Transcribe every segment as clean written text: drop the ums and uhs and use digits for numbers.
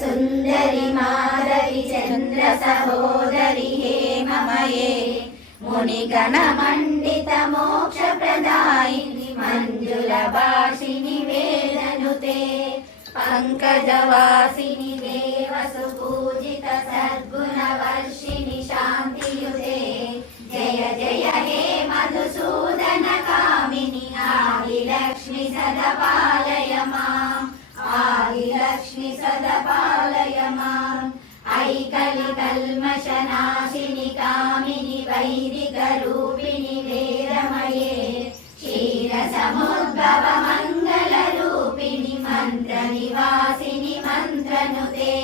सुन्दरि माधवी चन्द्र सहोदरि हेममये मुनिगणमण्डित मोक्षप्रदायिनि मञ्जुलभाषिनि वेदनुते पंकजवासिनि देवसुपूजित सद्गुणवर्षिणि शान्तियुते जय जय हे मधुसूदन कामिनि आदिलक्ष्मि सदपालय माम् आदिलक्ष्मि सदपालय माम् ऐकलिकल्मषनाशिनि कामिनि वैदिकरूपिणि वेदमये क्षीरसमुद्भव मङ्गलरूपिणि मन्त्रनिवासिनि मन्त्रनुते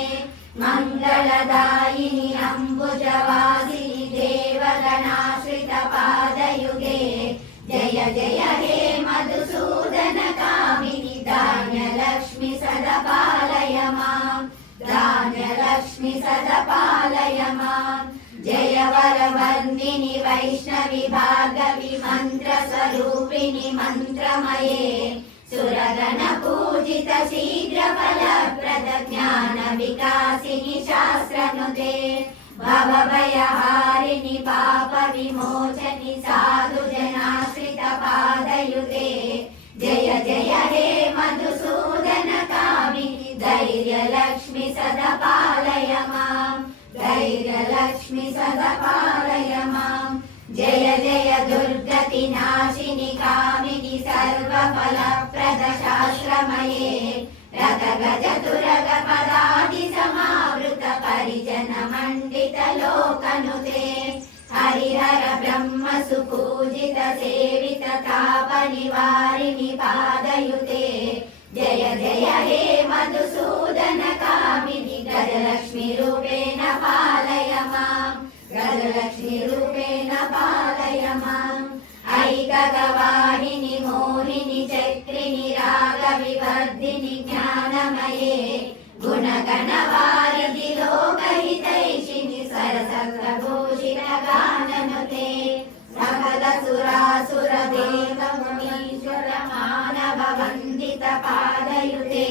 मङ्गलदायिनि अम्बुजवासिनि देवगणाश्रितपादयुगे जय जय हे मधुसूदन कामिनि धान्यलक्ष्मि सदपालय माम् धान्यलक्ष्मि सदपालय माम् जय वरवर्णिनि वैष्णवि भार्गवि मन्त्रस्वरूपिणि मन्त्रमये सुरगण पूजित शीघ्रफलप्रद ज्ञान विकासिनि शास्त्रनुते भवभयहारिणि पाप विमोचनि साधुजनाश्रित पादयुते जय जय हे मधुसूदन कामिनि धैर्यलक्ष्मि सदपालय माम् धैर्यलक्ष्मि सदपालय माम् जय जय दुर्गतिनाशिनि कामिनि सर्वफलप्रद शास्त्रमये रथगजतुरग पदादि समावृत परिजन मण्डित लोकनुते हरिहर ब्रह्म सुपूजित सेवित ताप निवारिणि पादयुते जय जय हे मधुसूदन कामिनि गजलक्ष्मी रूपेण पालय माम् गजलक्ष्मी रूपेण पालय माम् ऐकगवाहिनि मोहिनि चक्रिणि रागविवर्धिनि ज्ञानमये गुणगणवारिधि लोकहितैषिणि सरसत्प्रभूषित गाननुते सकल सुरासुर देव मुनीश्वर मानव वन्दित पादयुते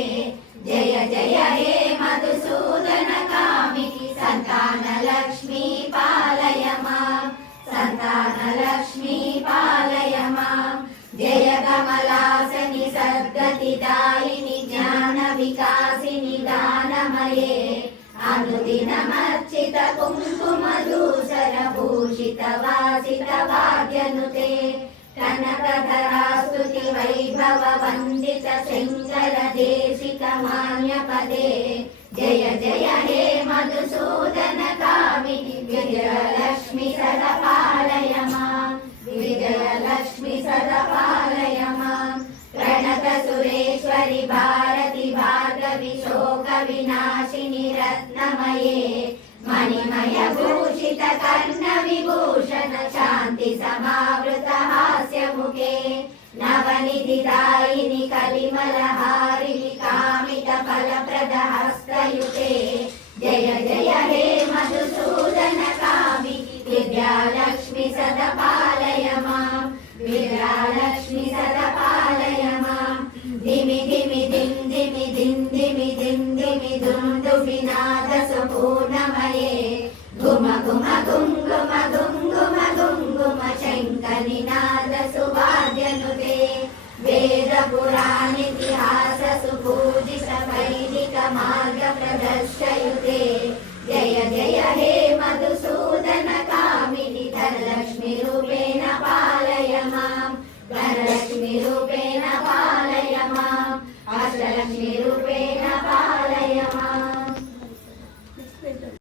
जय जय हे मधुसूदन कामिनि सन्तानलक्ष्मी पालय माम् सन्तानलक्ष्मी पालय माम् जय कमलासनि सद्गतिदायिनि ज्ञान विकासिनि दानमये अनुदिनमर्चित कुङ्कुमधूसर भूषित वासित वाद्यनुते कनकधरास्तुति वैभव वन्दित शृङ्गल देशिक मान्यपदे जय जय हे मधुसूदन कामिनि विजयलक्ष्मि सदपालय माम् विजयलक्ष्मि सदपालय माम् प्रणत सुरेश्वरि भारति भार्गवि शोक विनाशिनि रत्नमये मणिमय भूषित कर्ण विभूषण शान्ति समावृत हास्य मुखे नवनिधिदायिनि कलिमलहारिणि कामित फलप्रद हस्तयुते जय जय हे मधुसूदन कामिनि विद्यालक्ष्मि सदपालय माम् विद्यालक्ष्मि सदपालय माम् धिमि धिमि धिम् धिमि धिम् धिमि धिम् धिमि धुम् धुमिनाद सुपूर्णमये घुम घुम घुम् घुम घुम् घुम घुम् घुम शङ्खनिनाद सुवाद्यनुते वेद पुराणितिहास सुपूजित वैदिक मार्ग प्रदर्शयुते जय जय हे मधुसूदन कामिनि धनलक्ष्मी रूपेण पालय माम् धनलक्ष्मी रूपेण पालय माम् अष्टलक्ष्मी